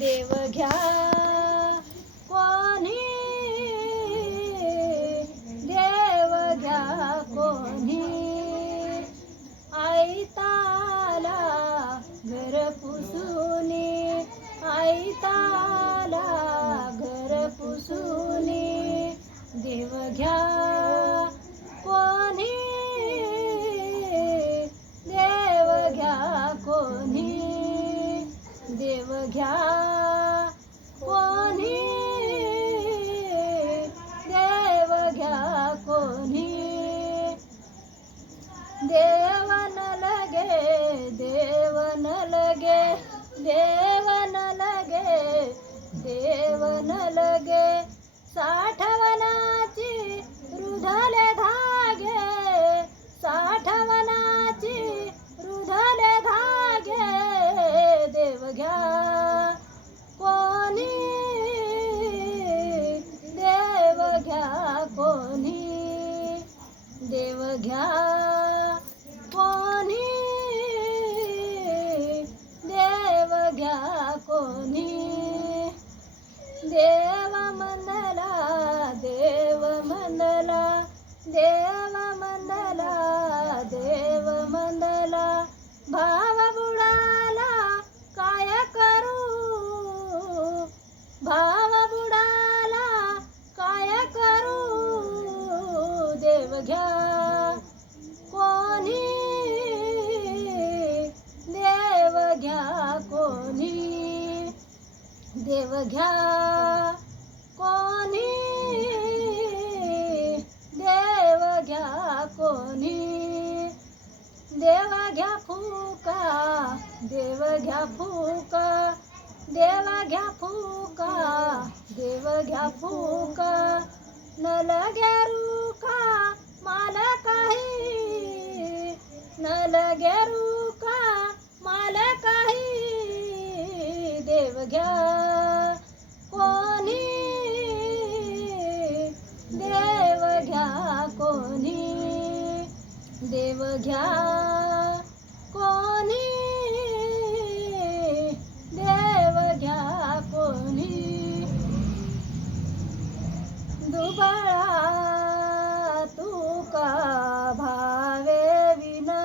देव घ्या कोणी, देव घ्या कोणी, आईताला घर पुसूनी, आईताला घर पुसूनी, देव घ्या कोणी, देव घ्या कोणी, देव घ्या कोणी, देव घ्या कोणी, देव न लगे, देव न लगे, देव न लगे, देव न लगे, साठवणाची रुधले धागे, साठवणाची रुधले धागे, देव घ्या कोणी, देव घ्या कोणी, देव घ्या कोणी, देव घ्या कोणी, देव मंदला, देव मंदला, देव मंदला, देव मंदला, भाव बुडाला काय करू, भाव बुडाला काय करू, देव घ्या कोणी, देव घ्या कोणी, देव घ्या कोणी, देव घ्या कोणी, देव घ्या फुका, देव घ्या फुका, देव घ्या फुका, देव घ्या फुका, न लगे रुका माल काही, न लगे रुका माल काही, देव घ्या कोणी, देव घ्या कोणी, देव घ्या कोणी, देव घ्या कोणी, दुबळा तुका भावे विना,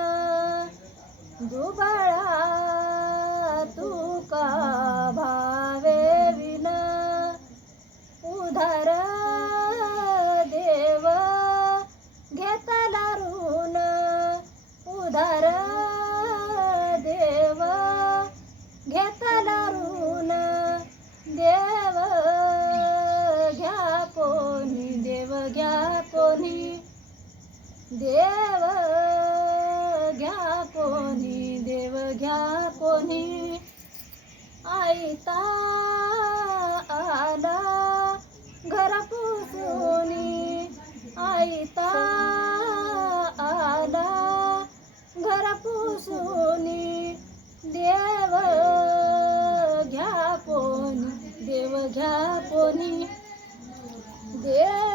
दुबळा तुका भावे विना, उधार देव घेतला ऋण, उधार देव घेतला ऋण, देव घ्या कोणी, देव घ्या कोणी, देव घ्या कोणी, देव घ्या कोणी, आईता आला घर पुसूनी, आईता आला घर पुसूनी, देव घ्या कोणी, देव घ्या कोणी, देव